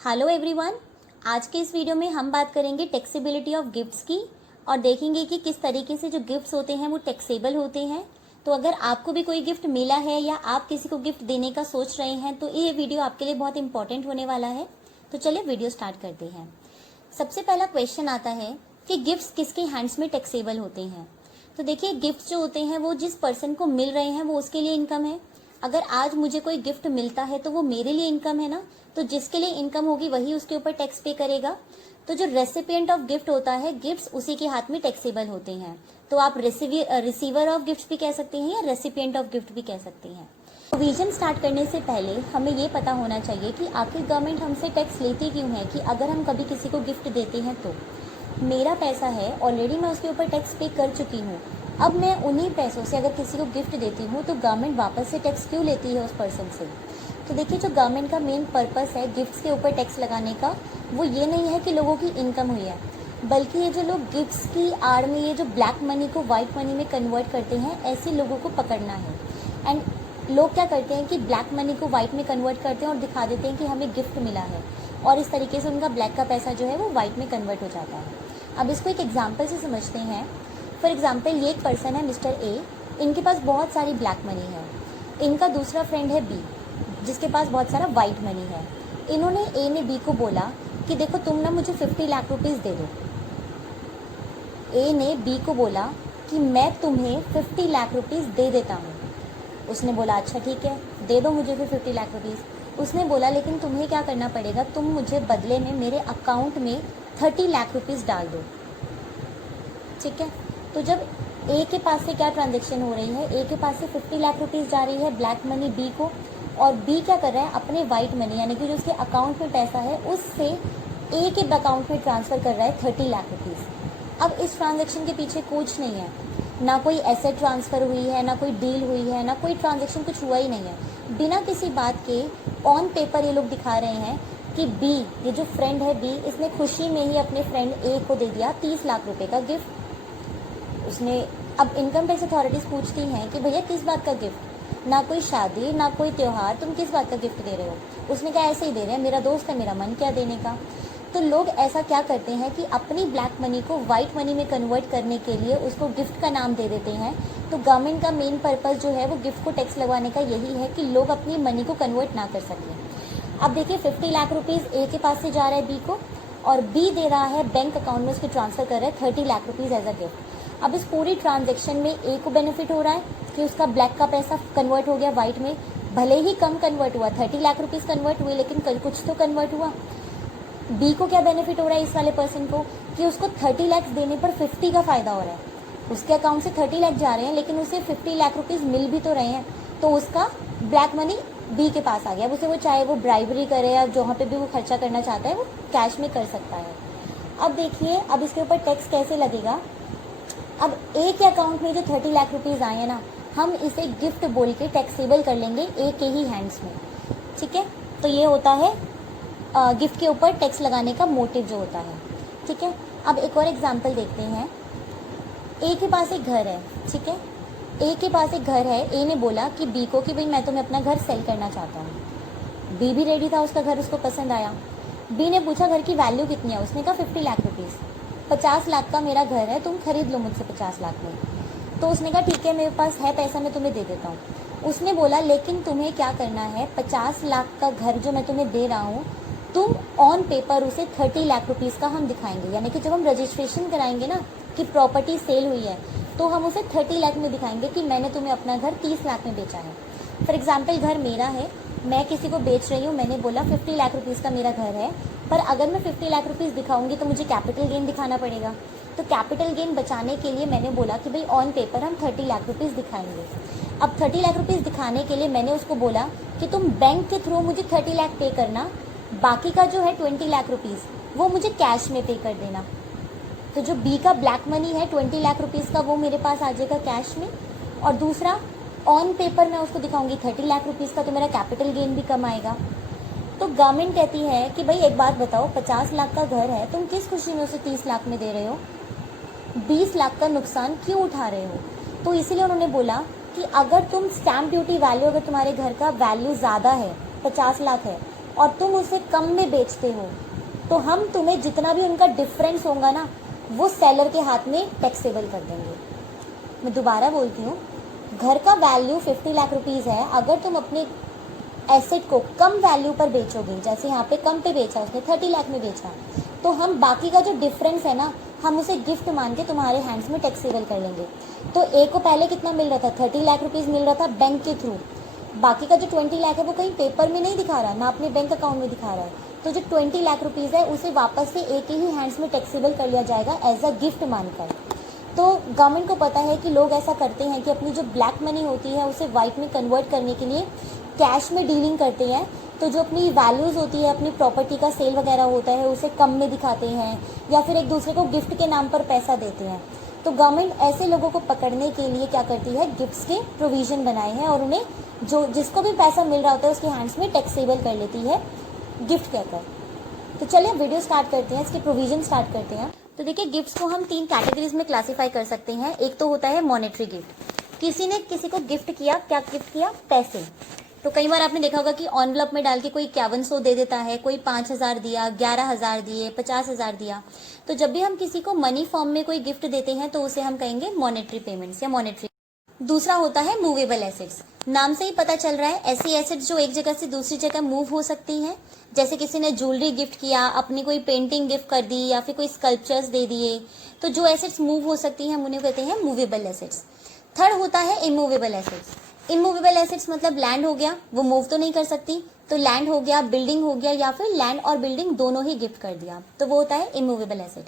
Hello everyone. आज के इस वीडियो में हम बात करेंगे टैक्सेबिलिटी ऑफ गिफ्ट्स की और देखेंगे कि किस तरीके से जो गिफ्ट्स होते हैं वो टैक्सेबल होते हैं। तो अगर आपको भी कोई गिफ्ट मिला है या आप किसी को गिफ्ट देने का सोच रहे हैं तो ये वीडियो आपके लिए बहुत इंपॉर्टेंट होने वाला है। तो चलिए वीडियो स्टार्ट करते हैं। सबसे पहला क्वेश्चन आता है कि गिफ्ट्स किसके हैंड्स में टैक्सेबल होते हैं। तो देखिए, गिफ्ट्स जो होते हैं वो जिस पर्सन को मिल रहे हैं वो उसके लिए इनकम है। अगर आज मुझे कोई गिफ्ट मिलता है तो वो मेरे लिए इनकम है ना, तो जिसके लिए इनकम होगी वही उसके ऊपर टैक्स पे करेगा। तो जो रेसिपिएंट ऑफ गिफ्ट होता है, गिफ्ट्स उसी के हाथ में टैक्सेबल होते हैं। तो आप रिसीवर ऑफ गिफ्ट भी कह सकते हैं या रेसिपिएंट ऑफ गिफ्ट भी कह सकते हैं। प्रोविजन स्टार्ट करने से पहले हमें ये पता होना चाहिए कि आखिर गवर्नमेंट हमसे टैक्स लेती क्यों है। कि अगर हम कभी किसी को गिफ्ट देते हैं तो मेरा पैसा है, ऑलरेडी मैं उसके ऊपर टैक्स पे कर चुकी हूँ। अब मैं उन्हीं पैसों से अगर किसी को गिफ्ट देती हूँ तो गवर्नमेंट वापस से टैक्स क्यों लेती है उस पर्सन से। तो देखिए, जो गवर्नमेंट का मेन पर्पस है गिफ्ट्स के ऊपर टैक्स लगाने का, वो ये नहीं है कि लोगों की इनकम हुई है, बल्कि ये जो लोग गिफ्ट्स की आड़ में ये जो ब्लैक मनी को वाइट मनी में कन्वर्ट करते हैं, ऐसे लोगों को पकड़ना है। एंड लोग क्या करते हैं कि ब्लैक मनी को वाइट में कन्वर्ट करते हैं और दिखा देते हैं कि हमें गिफ्ट मिला है, और इस तरीके से उनका ब्लैक का पैसा जो है वो वाइट में कन्वर्ट हो जाता है। अब इसको एक एग्जाम्पल से समझते हैं। फॉर एग्जाम्पल, ये एक पर्सन है मिस्टर ए, इनके पास बहुत सारी ब्लैक मनी है। इनका दूसरा फ्रेंड है बी, जिसके पास बहुत सारा वाइट मनी है। इन्होंने ए ने बी को बोला कि देखो तुम ना मुझे 50 लाख रुपीज़ दे दो। ए ने बी को बोला कि मैं तुम्हें 50 लाख रुपीज़ दे देता हूँ। उसने बोला अच्छा ठीक है, दे दो मुझे फिर 50 लाख रुपीज़। उसने बोला लेकिन तुम्हें क्या करना पड़ेगा, तुम मुझे बदले में मेरे अकाउंट में 30 लाख रुपीज़ डाल दो। ठीक है, तो जब ए के पास से क्या ट्रांजेक्शन हो रही है, ए के पास से 50 लाख रुपीज़ जा रही है ब्लैक मनी बी को, और बी क्या कर रहा है, अपने वाइट मनी यानी कि जो उसके अकाउंट में पैसा है उससे ए के अकाउंट में ट्रांसफ़र कर रहा है 30 लाख रुपीज़। अब इस ट्रांजेक्शन के पीछे कुछ नहीं है, ना कोई एसेट ट्रांसफ़र हुई है, ना कोई डील हुई है, ना कोई ट्रांजेक्शन, कुछ हुआ ही नहीं है। बिना किसी बात के ऑन पेपर ये लोग दिखा रहे हैं कि बी, ये जो फ्रेंड है बी, इसने खुशी में ही अपने फ्रेंड ए को दे दिया 30 लाख रुपए का गिफ्ट। उसने, अब इनकम टैक्स अथॉरिटीज़ पूछती हैं कि भैया किस बात का गिफ्ट, ना कोई शादी ना कोई त्यौहार, तुम किस बात का गिफ्ट दे रहे हो। उसने कहा ऐसे ही दे रहे हैं, मेरा दोस्त है, मेरा मन क्या देने का। तो लोग ऐसा क्या करते हैं कि अपनी ब्लैक मनी को वाइट मनी में कन्वर्ट करने के लिए उसको गिफ्ट का नाम दे देते हैं। तो गवर्नमेंट का मेन पर्पस जो है वो गिफ्ट को टैक्स लगवाने का यही है कि लोग अपनी मनी को कन्वर्ट ना कर सकें। अब देखिए, 50 लाख रुपीज़ ए के पास से जा रहा है बी को, और बी दे रहा है बैंक अकाउंट में उसको ट्रांसफ़र कर रहा है 30 lakh rupees as a gift. अब इस पूरी ट्रांजेक्शन में ए को बेनिफिट हो रहा है कि उसका ब्लैक का पैसा कन्वर्ट हो गया वाइट में, भले ही कम कन्वर्ट हुआ, 30 लाख रुपीज़ कन्वर्ट हुए, लेकिन कुछ तो कन्वर्ट हुआ। बी को क्या बेनिफिट हो रहा है इस वाले पर्सन को, कि उसको 30 लाख देने पर 50 का फ़ायदा हो रहा है। उसके अकाउंट से 30 लाख जा रहे हैं लेकिन उसे 50 लाख रुपीज़ मिल भी तो रहे हैं, तो उसका ब्लैक मनी बी के पास आ गया। उसे वो चाहे वो ब्राइबरी करे या जहाँ पे भी वो खर्चा करना चाहता है वो कैश में कर सकता है। अब देखिए, अब इसके ऊपर टैक्स कैसे लगेगा। अब ए के अकाउंट में जो 30 लाख रुपीज़ आए हैं ना, हम इसे गिफ्ट बोल के टैक्सेबल कर लेंगे ए के ही हैंड्स में। ठीक है, तो ये होता है गिफ्ट के ऊपर टैक्स लगाने का मोटिव जो होता है। ठीक है, अब एक और एग्जांपल देखते हैं। ए के पास एक घर है, ठीक है, ए के पास एक घर है। ए ने बोला कि बी को कि भाई मैं तुम्हें अपना घर सेल करना चाहता हूँ। बी भी रेडी था, उसका घर उसको पसंद आया। बी ने पूछा घर की वैल्यू कितनी है, उसने कहा 50 लाख रुपीज़, 50 लाख का मेरा घर है, तुम खरीद लो मुझसे 50 लाख में। तो उसने कहा ठीक है, मेरे पास है पैसा, मैं तुम्हें दे देता हूँ। उसने बोला लेकिन तुम्हें क्या करना है, 50 लाख का घर जो मैं तुम्हें दे रहा हूँ, तुम ऑन पेपर उसे 30 लाख रुपीज़ का हम दिखाएंगे। यानी कि जब हम रजिस्ट्रेशन कराएंगे ना कि प्रॉपर्टी सेल हुई है, तो हम उसे 30 लाख में दिखाएंगे कि मैंने तुम्हें अपना घर 30 लाख में बेचा है। फॉर एग्जाम्पल, घर मेरा है, मैं किसी को बेच रही हूँ, मैंने बोला 50 लाख रुपीज़ का मेरा घर है, पर अगर मैं 50 लाख रुपीज़ दिखाऊंगी तो मुझे कैपिटल गेन दिखाना पड़ेगा। तो कैपिटल गेन बचाने के लिए मैंने बोला कि भाई ऑन पेपर हम 30 लाख रुपीज़ दिखाएंगे। अब 30 लाख रुपीज़ दिखाने के लिए मैंने उसको बोला कि तुम बैंक के थ्रू मुझे 30 लाख पे करना, बाकी का जो है 20 लाख रुपीज़ वो मुझे कैश में पे कर देना। तो जो बी का ब्लैक मनी है 20 लाख रुपीज़ का, वो मेरे पास आ जाएगा कैश में, और दूसरा ऑन पेपर मैं उसको दिखाऊंगी 30 लाख रुपीज़ का, तो मेरा कैपिटल गेन भी कम आएगा। तो गवर्नमेंट कहती है कि भाई एक बात बताओ, 50 लाख का घर है, तुम किस खुशी में उसे 30 लाख में दे रहे हो, 20 लाख का नुकसान क्यों उठा रहे हो। तो इसीलिए उन्होंने बोला कि अगर तुम स्टैम्प ड्यूटी वैल्यू, अगर तुम्हारे घर का वैल्यू ज़्यादा है, 50 लाख है, और तुम उसे कम में बेचते हो, तो हम तुम्हें जितना भी उनका डिफरेंस होगा ना, वो सेलर के हाथ में टैक्सेबल कर देंगे। मैं दोबारा बोलती हूँ, घर का वैल्यू 50 लाख रुपीज़ है। अगर तुम अपने एसेट को कम वैल्यू पर बेचोगे, जैसे यहाँ पे कम पे बेचा उसने, 30 लाख में बेचा, तो हम बाकी का जो डिफरेंस है ना, हम उसे गिफ्ट मान के तुम्हारे हैंड्स में टैक्सेबल कर लेंगे। तो ए को पहले कितना मिल रहा था, 30 लाख रुपीज़ मिल रहा था बैंक के थ्रू। बाकी का जो 20 लाख है वो कहीं पेपर में नहीं दिखा रहा, ना अपने बैंक अकाउंट में दिखा रहा है। तो जो 20 लाख रुपीज़ है उसे वापस से ए के ही हैंड्स में टैक्सेबल कर लिया जाएगा एज अ गिफ्ट मानकर। तो गवर्नमेंट को पता है कि लोग ऐसा करते हैं कि अपनी जो ब्लैक मनी होती है उसे वाइट में कन्वर्ट करने के लिए कैश में डीलिंग करते हैं। तो जो अपनी वैल्यूज़ होती है, अपनी प्रॉपर्टी का सेल वगैरह होता है, उसे कम में दिखाते हैं या फिर एक दूसरे को गिफ्ट के नाम पर पैसा देते हैं। तो गवर्नमेंट ऐसे लोगों को पकड़ने के लिए क्या करती है, गिफ्ट्स के प्रोविज़न बनाए हैं और उन्हें जो जिसको भी पैसा मिल रहा होता है उसके हैंड्स में टैक्सेबल कर लेती है गिफ्ट कहकर। तो चलिए वीडियो स्टार्ट करते हैं, इसके प्रोविज़न स्टार्ट करते हैं। तो देखिए, गिफ्ट्स को हम 3 कैटेगरीज में क्लासीफाई कर सकते हैं। एक तो होता है मॉनेटरी गिफ्ट। किसी ने किसी को गिफ्ट किया, क्या गिफ्ट किया, पैसे। तो कई बार आपने देखा होगा कि एनवलप में डाल के कोई 5100 दे देता है, कोई 5000 दिया, 11000 दिए, 50000 दिया। तो जब भी हम किसी को मनी फॉर्म में कोई गिफ्ट देते हैं तो उसे हम कहेंगे मॉनेटरी पेमेंट्स या मॉनेटरी। दूसरा होता है मूवेबल एसेट्स। नाम से ही पता चल रहा है, ऐसी एसेट्स जो एक जगह से दूसरी जगह मूव हो सकती हैं। जैसे किसी ने ज्वेलरी गिफ्ट किया, अपनी कोई पेंटिंग गिफ्ट कर दी या फिर कोई स्कल्पचर्स दे दिए। तो जो एसेट्स मूव हो सकती हैं हम उन्हें कहते हैं मूवेबल एसेट्स। थर्ड होता है इमूवेबल एसेट्स। इमूवेबल एसेट्स मतलब लैंड हो गया, वो मूव तो नहीं कर सकती, तो लैंड हो गया, बिल्डिंग हो गया, या फिर लैंड और बिल्डिंग दोनों ही गिफ्ट कर दिया, तो वो होता है इमूवेबल एसेट।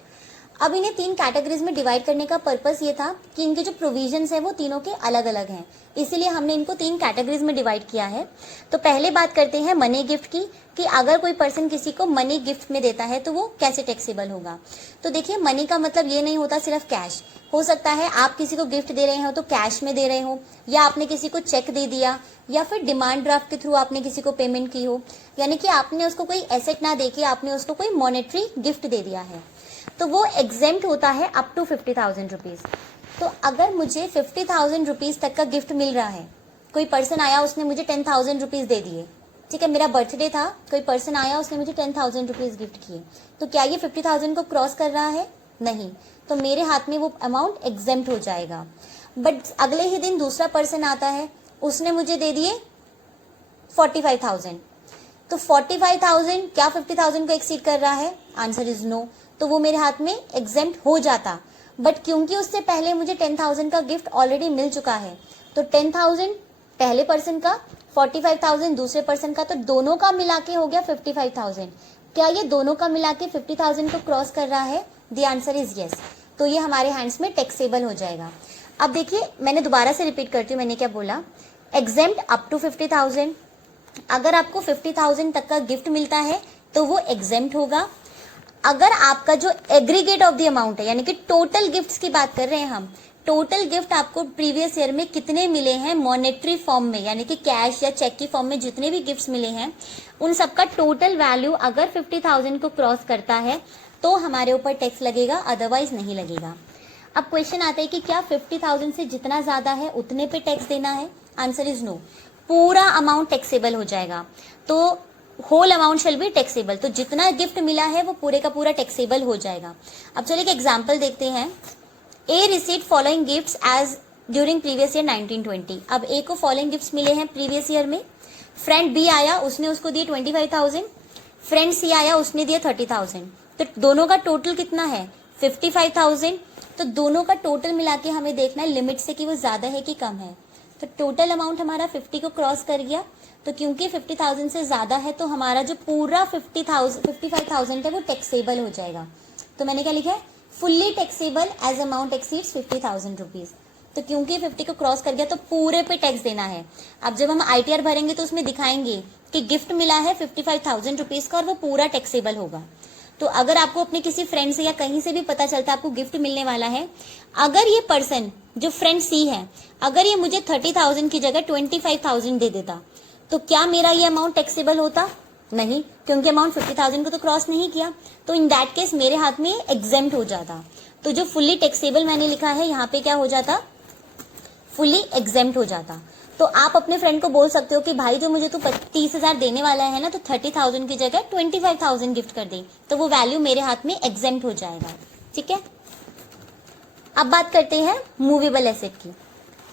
अब इन्हें 3 कैटेगरीज में डिवाइड करने का पर्पस ये था कि इनके जो प्रोविजंस है वो तीनों के अलग अलग हैं, इसीलिए हमने इनको 3 कैटेगरीज में डिवाइड किया है। तो पहले बात करते हैं मनी गिफ्ट की, कि अगर कोई पर्सन किसी को मनी गिफ्ट में देता है तो वो कैसे टैक्सेबल होगा। तो देखिए, मनी का मतलब ये नहीं होता सिर्फ कैश। हो सकता है आप किसी को गिफ्ट दे रहे हो तो कैश में दे रहे हो, या आपने किसी को चेक दे दिया, या फिर डिमांड ड्राफ्ट के थ्रू आपने किसी को पेमेंट की हो, यानी कि आपने उसको कोई एसेट ना देके आपने उसको कोई मॉनेटरी गिफ्ट दे दिया है, तो वो एग्जेम्प्ट होता है अप टू 50,000 रुपीज़। तो अगर मुझे 50,000 रुपीज़ तक का गिफ्ट मिल रहा है, कोई पर्सन आया उसने मुझे 10,000 रुपीज़ दे दिए, ठीक है, मेरा बर्थडे था, कोई पर्सन आया उसने मुझे 10,000 रुपीज़ गिफ्ट किए, तो क्या ये 50,000 को क्रॉस कर रहा है? नहीं, तो मेरे हाथ में वो अमाउंट एग्जेम्प्ट हो जाएगा। बट अगले ही दिन दूसरा पर्सन आता है, उसने मुझे दे दिए 45,000, तो 45,000 क्या 50,000 को एक्सीड कर रहा है? आंसर इज नो, तो वो मेरे हाथ में एग्जेम्प्ट हो जाता। बट क्योंकि उससे पहले मुझे 10,000 का गिफ्ट ऑलरेडी मिल चुका है, तो 10,000 पहले पर्सन का, 45,000 दूसरे पर्सन का, तो दोनों का मिला के हो गया 55,000। क्या ये दोनों का मिला के 50,000 को क्रॉस कर रहा है? द आंसर इज यस, तो ये हमारे हैंड्स में टैक्सेबल हो जाएगा। अब देखिए, मैंने दोबारा से रिपीट करती हूँ, मैंने क्या बोला, एग्जेम्प्ट अप टू 50,000। अगर आपको 50,000 तक का गिफ्ट मिलता है तो वो एग्जेम्प्ट होगा। अगर आपका जो एग्रीगेट ऑफ द अमाउंट है, यानी कि टोटल गिफ्ट्स की बात कर रहे हैं हम, टोटल गिफ्ट आपको प्रीवियस ईयर में कितने मिले हैं मॉनेटरी फॉर्म में, यानी कि कैश या चेक की फॉर्म में जितने भी गिफ्ट्स मिले हैं, उन सबका टोटल वैल्यू अगर 50,000 को क्रॉस करता है तो हमारे ऊपर टैक्स लगेगा, अदरवाइज नहीं लगेगा। अब क्वेश्चन आता है कि क्या 50,000 से जितना ज्यादा है उतने पे टैक्स देना है? आंसर इज नो, पूरा अमाउंट टैक्सेबल हो जाएगा। तो whole amount shall be taxable, तो जितना गिफ्ट मिला है वो पूरे का पूरा टैक्सेबल हो जाएगा। अब चलिए एक एग्जांपल देखते हैं। A receive following gifts as during previous year 1920। अब ए को फॉलोइंग गिफ्ट्स मिले हैं प्रीवियस ईयर में। फ्रेंड बी आया, उसने उसको दिए 25,000। फ्रेंड सी आया, उसने दिए 30,000। तो दोनों का टोटल कितना है? 55,000। तो दोनों का टोटल मिला के हमें देखना है लिमिट से कि वो ज्यादा है कि कम है। तो टोटल अमाउंट हमारा 50 को क्रॉस कर गया, तो क्योंकि 50,000 से ज्यादा है तो हमारा जो पूरा 55,000 है वो टैक्सेबल हो जाएगा। तो मैंने क्या लिखा है? Fully taxable as amount exceeds 50,000 rupees. तो क्योंकि 50 को क्रॉस कर गया तो पूरे पे टैक्स देना है। अब जब हम ITR भरेंगे तो उसमें दिखाएंगे कि गिफ्ट मिला है 55,000 रुपीज का और वो पूरा टैक्सेबल होगा। तो अगर आपको अपने किसी फ्रेंड से या कहीं से भी पता चलता है आपको गिफ्ट मिलने वाला है, अगर ये पर्सन जो फ्रेंड सी है, अगर ये मुझे 30,000 की जगह 25,000 दे देता, तो क्या मेरा ये अमाउंट टैक्सेबल होता? नहीं, क्योंकि अमाउंट 50,000 को तो क्रॉस नहीं किया। तो इन दैट केस मेरे हाथ में एग्जेम्प्ट हो जाता। तो जो फुल्ली टैक्सेबल मैंने लिखा है यहाँ पे क्या हो जाता? फुल्ली एग्जेम्प्ट हो जाता। तो आप अपने फ्रेंड को बोल सकते हो कि भाई जो मुझे तू 30,000 देने वाला है ना, तो 30,000 की जगह 25,000 गिफ्ट कर दे, तो वो वैल्यू मेरे हाथ में एग्जेम्प्ट हो जाएगा। ठीक है, अब बात करते हैं मूवेबल एसेट की।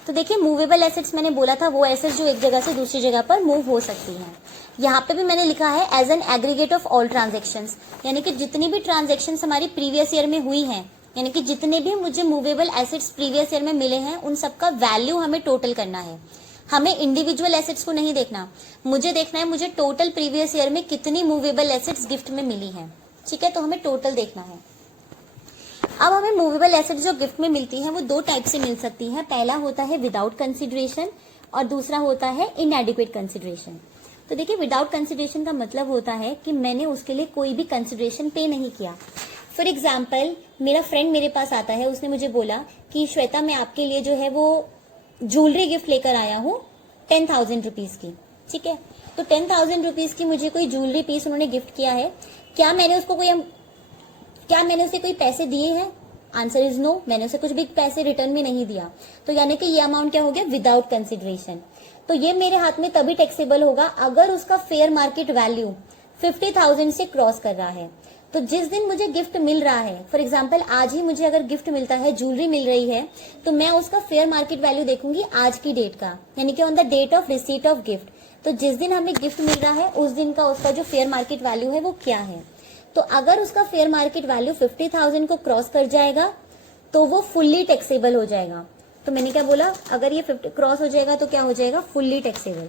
तो देखिए, मूवेबल एसेट्स मैंने बोला था वो एसेट जो एक जगह से दूसरी जगह पर मूव हो सकती हैं। यहाँ पे भी मैंने लिखा है as an aggregate of all transactions, यानी कि जितनी भी ट्रांजेक्शन्स हमारी प्रीवियस ईयर में हुई हैं, यानी कि जितने भी मुझे मूवेबल एसेट्स प्रीवियस ईयर में मिले हैं, उन सबका वैल्यू हमें टोटल करना है। हमें इंडिविजुअल एसेट्स को नहीं देखना, मुझे देखना है मुझे टोटल प्रीवियस ईयर में कितनी मूवेबल एसेट्स गिफ्ट में मिली हैं। ठीक है, तो हमें टोटल देखना है। अब हमें मूवेबल एसेट जो गिफ्ट में मिलती है वो दो टाइप से मिल सकती है। पहला होता है विदाउट कंसिडरेशन और दूसरा होता है इनएडिक्वेट कंसिडरेशन। तो देखिए, विदाउट कंसिडरेशन का मतलब होता है कि मैंने उसके लिए कोई भी कंसिडरेशन पे नहीं किया। फॉर एग्जाम्पल, मेरा फ्रेंड मेरे पास आता है, उसने मुझे बोला कि श्वेता मैं आपके लिए जो है वो ज्वेलरी गिफ्ट लेकर आया हूँ 10,000 रुपीज की। ठीक है, तो 10,000 रुपीज की मुझे कोई ज्वेलरी पीस उन्होंने गिफ्ट किया है। क्या मैंने उसे कोई पैसे दिए हैं? आंसर इज नो, मैंने उसे कुछ भी पैसे रिटर्न में नहीं दिया। तो यानी कि ये अमाउंट क्या हो गया? Without consideration. तो ये मेरे हाथ में तभी टैक्सेबल होगा अगर उसका फेयर मार्केट वैल्यू 50,000 से क्रॉस कर रहा है। तो जिस दिन मुझे गिफ्ट मिल रहा है, फॉर एग्जाम्पल आज ही मुझे अगर गिफ्ट मिलता है, ज्वेलरी मिल रही है, तो मैं उसका फेयर मार्केट वैल्यू देखूंगी आज की डेट का, यानी कि on the date of receipt of gift. तो जिस दिन हमें गिफ्ट मिल रहा है उस दिन का उसका जो फेयर मार्केट वैल्यू है वो क्या है। तो अगर उसका फेयर मार्केट वैल्यू 50,000 को क्रॉस कर जाएगा तो वो फुल्ली टैक्सेबल हो जाएगा। तो मैंने क्या बोला? अगर ये 50 क्रॉस हो जाएगा तो क्या हो जाएगा? Fully taxable.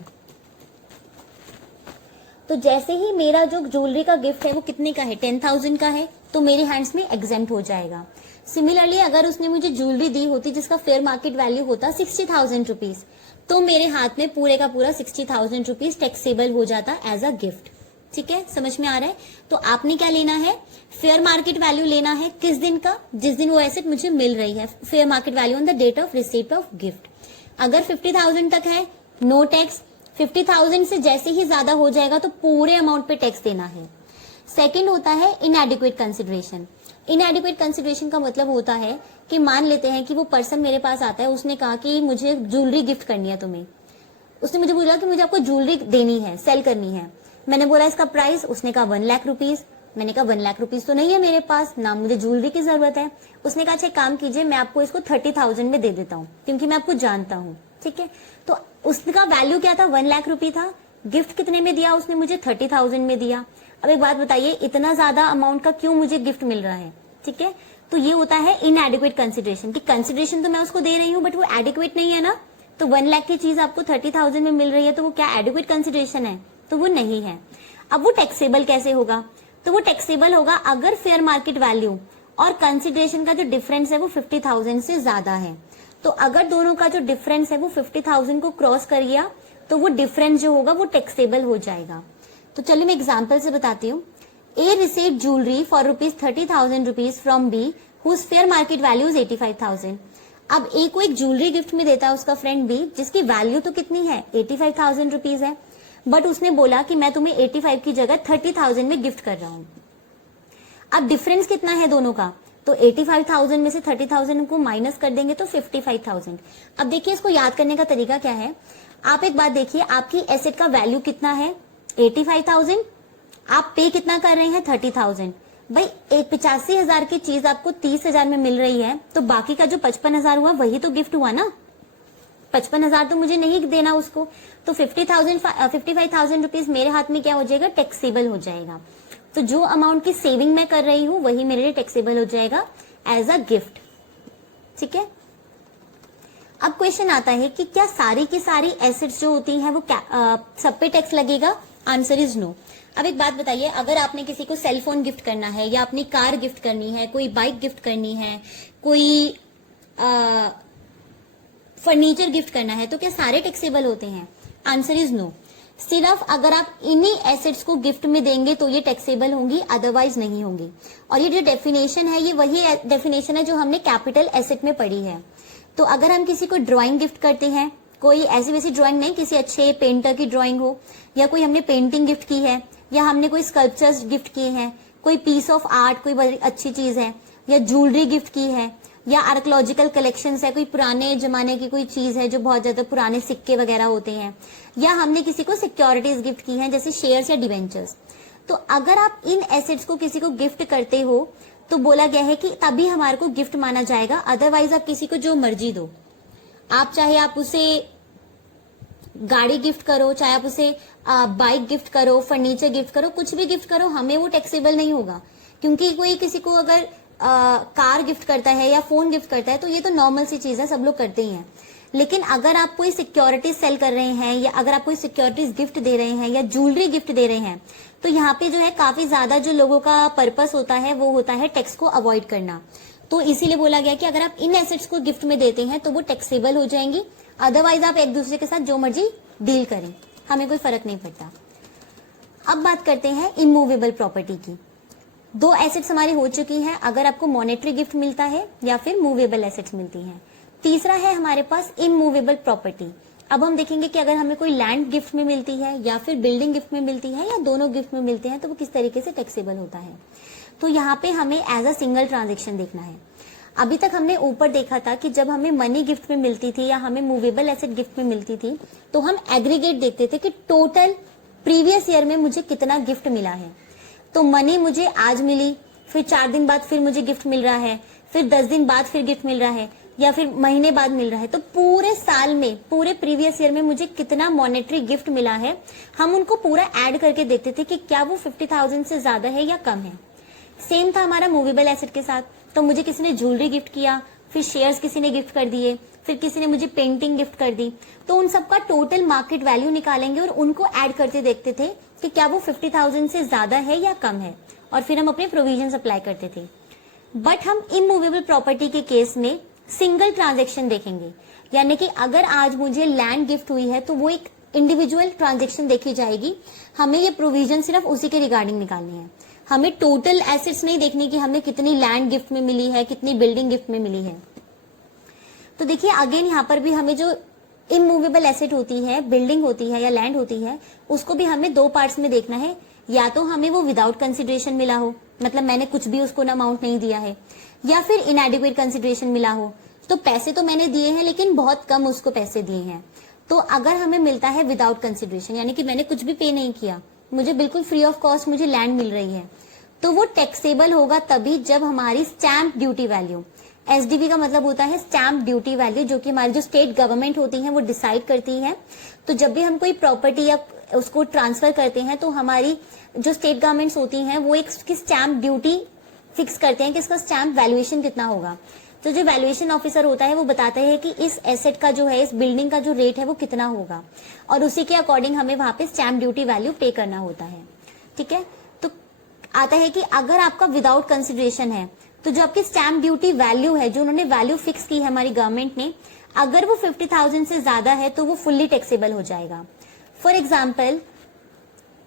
तो जैसे ही मेरा जो ज्वेलरी का गिफ्ट है वो कितने का है? 10,000 का है, तो मेरे हैंड्स में एग्जेम्प्ट हो जाएगा। सिमिलरली अगर उसने मुझे ज्वेलरी दी होती जिसका फेयर मार्केट वैल्यू होता 60,000 रुपीज, तो मेरे हाथ में पूरे का पूरा 60,000 रुपीज टैक्सेबल हो जाता एज अ गिफ्ट। ठीक है, समझ में आ रहा है? तो आपने क्या लेना है? फेयर मार्केट वैल्यू लेना है। किस दिन का? जिस दिन वो एसेट मुझे मिल रही है। Fair market value on the date of receipt of gift. अगर 50,000 तक है, नो टैक्स। 50,000 से जैसे ही ज्यादा हो जाएगा तो पूरे अमाउंट पे टैक्स देना है। सेकंड होता है इनएडिक्वेट कंसिडरेशन। इनएडिक्वेट कंसिडरेशन का मतलब होता है कि मान लेते हैं कि वो पर्सन मेरे पास आता है, उसने कहा कि मुझे ज्वेलरी गिफ्ट करनी है तुम्हें। उसने मुझे बोला कि मुझे आपको ज्वेलरी देनी है, सेल करनी है। मैंने बोला इसका प्राइस, उसने कहा 1 लाख रुपीज। मैंने कहा 1 लाख रुपीज तो नहीं है मेरे पास, ना मुझे ज्वेलरी की जरूरत है। उसने कहा अच्छा काम कीजिए, मैं आपको इसको 30,000 में दे देता हूँ क्योंकि मैं आपको जानता हूँ। ठीक है, तो उसका वैल्यू क्या था? 1 लाख रुपए था। गिफ्ट कितने में दिया उसने? मुझे 30,000 में दिया। अब एक बात बताइए, इतना ज्यादा अमाउंट का क्यों मुझे गिफ्ट मिल रहा है? ठीक है, तो ये होता है इनएडिक्वेट कंसिडरेशन, कि कंसिडरेशन तो मैं उसको दे रही हूँ बट वो एडिक्वेट नहीं है ना। तो 1 लाख की चीज आपको 30,000 में मिल रही है, तो वो क्या एडिक्वेट कंसिडरेशन है? तो वो नहीं है। अब वो टैक्सेबल कैसे होगा? तो वो टैक्सेबल होगा अगर फेयर मार्केट वैल्यू और कंसिडरेशन का जो डिफरेंस है वो 50,000 से ज्यादा है। तो अगर दोनों का जो डिफरेंस है वो 50,000 को क्रॉस कर गया तो वो डिफरेंस जो होगा वो टैक्सेबल हो जाएगा। तो चलिए मैं एग्जांपल से बताती हूँ। A receive jewellery for ₹30,000 rupees from B whose fair market value is 85,000। अब ए को एक ज्वेलरी गिफ्ट में देता है उसका फ्रेंड बी, जिसकी वैल्यू तो कितनी है? 85,000 रुपीज है, बट उसने बोला कि मैं तुम्हें 85 की जगह 30,000 में गिफ्ट कर रहा हूं। अब डिफरेंस कितना है दोनों का? तो 85,000 में से 30,000 को माइनस कर देंगे तो 55,000। अब देखिए इसको याद करने का तरीका क्या है। आप एक बात देखिए, आपकी एसेट का वैल्यू कितना है? 85,000। आप पे कितना कर रहे हैं? 30,000। भाई एक 85,000 की चीज आपको 30,000 में मिल रही है, तो बाकी का जो 55,000 हुआ वही तो गिफ्ट हुआ ना। 55,000 तो मुझे नहीं देना उसको। तो 55,000 रुपीज मेरे हाथ में क्या हो जाएगा? टैक्सेबल हो जाएगा। तो जो अमाउंट की सेविंग मैं कर रही हूं वही मेरे लिए टैक्सेबल हो जाएगा एज अ गिफ्ट। ठीक है, अब क्वेश्चन आता है कि क्या सारी की सारी एसेट्स जो होती हैं वो सब पे टैक्स लगेगा? Answer is no. अब एक बात बताइए, अगर आपने किसी को सेल फोन गिफ्ट करना है या अपनी कार गिफ्ट करनी है, कोई बाइक गिफ्ट करनी है, कोई फर्नीचर गिफ्ट करना है, तो क्या सारे टैक्सेबल होते हैं? Answer is no. सिर्फ अगर आप इन्हीं एसेट्स को गिफ्ट में देंगे तो ये टैक्सेबल होंगी, अदरवाइज नहीं होंगी। और ये जो डेफिनेशन है ये वही डेफिनेशन है जो हमने कैपिटल एसेट में पढ़ी है। तो अगर हम किसी को ड्राइंग गिफ्ट करते हैं, कोई ऐसी वैसी ड्राइंग नहीं, किसी अच्छे पेंटर की ड्राइंग हो, या कोई हमने पेंटिंग गिफ्ट की है, या हमने कोई स्कल्पचर्स गिफ्ट किए हैं, कोई पीस ऑफ आर्ट, कोई बड़ी अच्छी चीज है, या ज्वेलरी गिफ्ट की है, या आर्कोलॉजिकल कलेक्शंस है, कोई पुराने जमाने की कोई चीज है जो बहुत ज्यादा पुराने सिक्के वगैरह होते हैं, या हमने किसी को सिक्योरिटीज गिफ्ट की हैं जैसे शेयर्स या डिवेंचर्स। तो अगर आप इन एसेट्स को किसी को गिफ्ट करते हो तो बोला गया है कि तभी हमारे को गिफ्ट माना जाएगा, अदरवाइज आप किसी को जो मर्जी दो, आप चाहे आप उसे गाड़ी गिफ्ट करो, चाहे आप उसे बाइक गिफ्ट करो, फर्नीचर गिफ्ट करो, कुछ भी गिफ्ट करो, हमें वो टैक्सेबल नहीं होगा। क्योंकि कोई किसी को अगर कार गिफ्ट करता है या फोन गिफ्ट करता है तो ये तो नॉर्मल सी चीज है, सब लोग करते ही हैं। लेकिन अगर आप कोई सिक्योरिटीज सेल कर रहे हैं या अगर आप कोई सिक्योरिटीज गिफ्ट दे रहे हैं या ज्वेलरी गिफ्ट दे रहे हैं तो यहाँ पे जो है काफी ज्यादा जो लोगों का पर्पस होता है वो होता है टैक्स को अवॉइड करना। तो इसीलिए बोला गया कि अगर आप इन एसेट्स को गिफ्ट में देते हैं तो वो टैक्सेबल हो जाएंगी, अदरवाइज आप एक दूसरे के साथ जो मर्जी डील करें, हमें कोई फर्क नहीं पड़ता। अब बात करते हैं इमूवेबल प्रॉपर्टी की। दो एसेट्स हमारी हो चुकी हैं, अगर आपको मॉनेटरी गिफ्ट मिलता है या फिर मूवेबल एसेट्स मिलती हैं। तीसरा है हमारे पास इमूवेबल प्रॉपर्टी। अब हम देखेंगे कि अगर हमें कोई लैंड गिफ्ट में मिलती है या फिर बिल्डिंग गिफ्ट में मिलती है या दोनों गिफ्ट में मिलते हैं तो वो किस तरीके से टैक्सेबल होता है। तो यहाँ पे हमें एज अ सिंगल ट्रांजेक्शन देखना है। अभी तक हमने ऊपर देखा था कि जब हमें मनी गिफ्ट में मिलती थी या हमें मूवेबल एसेट गिफ्ट में मिलती थी तो हम एग्रीगेट देखते थे कि टोटल प्रीवियस ईयर में मुझे कितना गिफ्ट मिला है। तो मनी मुझे आज मिली, फिर 4 दिन बाद फिर मुझे गिफ्ट मिल रहा है, फिर 10 दिन बाद फिर गिफ्ट मिल रहा है, या फिर महीने बाद मिल रहा है। तो पूरे साल में, पूरे प्रीवियस ईयर में मुझे कितना मॉनेटरी गिफ्ट मिला है, हम उनको पूरा ऐड करके देखते थे कि क्या वो 50,000 से ज्यादा है या कम है। सेम था हमारा मूवेबल एसेट के साथ। तो मुझे किसी ने ज्वेलरी गिफ्ट किया, फिर शेयर्स किसी ने गिफ्ट कर दिए, फिर किसी ने मुझे पेंटिंग गिफ्ट कर दी, तो उन सबका टोटल मार्केट वैल्यू निकालेंगे और उनको ऐड करते देखते थे कि क्या वो 50,000 से ज्यादा है या कम है, और फिर हम अपने प्रोविजन अप्लाई करते थे। बट हम इमूवेबल प्रॉपर्टी के केस में सिंगल ट्रांजेक्शन देखेंगे, यानी कि अगर आज मुझे लैंड गिफ्ट हुई है तो वो एक इंडिविजुअल ट्रांजेक्शन देखी जाएगी। हमें ये प्रोविजन सिर्फ उसी के रिगार्डिंग निकालनी है, हमें टोटल एसेट्स नहीं देखनी कि हमें कितनी लैंड गिफ्ट में मिली है, कितनी बिल्डिंग गिफ्ट में मिली है। तो देखिए अगेन यहाँ पर भी हमें जो इमूवेबल एसेट होती है, बिल्डिंग होती है या लैंड होती है, उसको भी हमें 2 पार्ट्स में देखना है। या तो हमें वो विदाउट कंसिडरेशन मिला हो, मतलब मैंने कुछ भी उसको अमाउंट नहीं दिया है, या फिर इनएडिक्वेट कंसिडरेशन मिला हो, तो पैसे तो मैंने दिए हैं लेकिन बहुत कम उसको पैसे दिए हैं। तो अगर हमें मिलता है विदाउट कंसिडरेशन, यानी कि मैंने कुछ भी पे नहीं किया, मुझे बिल्कुल फ्री ऑफ कॉस्ट मुझे लैंड मिल रही है, तो वो टैक्सेबल होगा तभी जब हमारी स्टैंप ड्यूटी वैल्यू, एसडीवी का मतलब होता है स्टैंप ड्यूटी वैल्यू, जो कि हमारी जो स्टेट गवर्नमेंट होती है वो डिसाइड करती है। तो जब भी हम कोई प्रॉपर्टी या उसको ट्रांसफर करते हैं तो हमारी जो स्टेट गवर्नमेंट्स होती हैं वो एक स्टैंप ड्यूटी फिक्स करते हैं कि इसका स्टैंप वैल्यूएशन कितना होगा। तो जो वैल्यूएशन ऑफिसर होता है वो बताता है कि इस एसेट का जो है, इस बिल्डिंग का जो रेट है वो कितना होगा, और उसी के अकॉर्डिंग हमें वहां पे स्टैंप ड्यूटी वैल्यू पे करना होता है। ठीक है, तो आता है कि अगर आपका विदाउट कंसिडरेशन है तो जो आपकी स्टैंप ड्यूटी वैल्यू है, जो उन्होंने वैल्यू फिक्स की है हमारी गवर्नमेंट ने, अगर वो 50,000 से ज्यादा है तो वो फुल्ली टैक्सेबल हो जाएगा। फॉर एग्जाम्पल,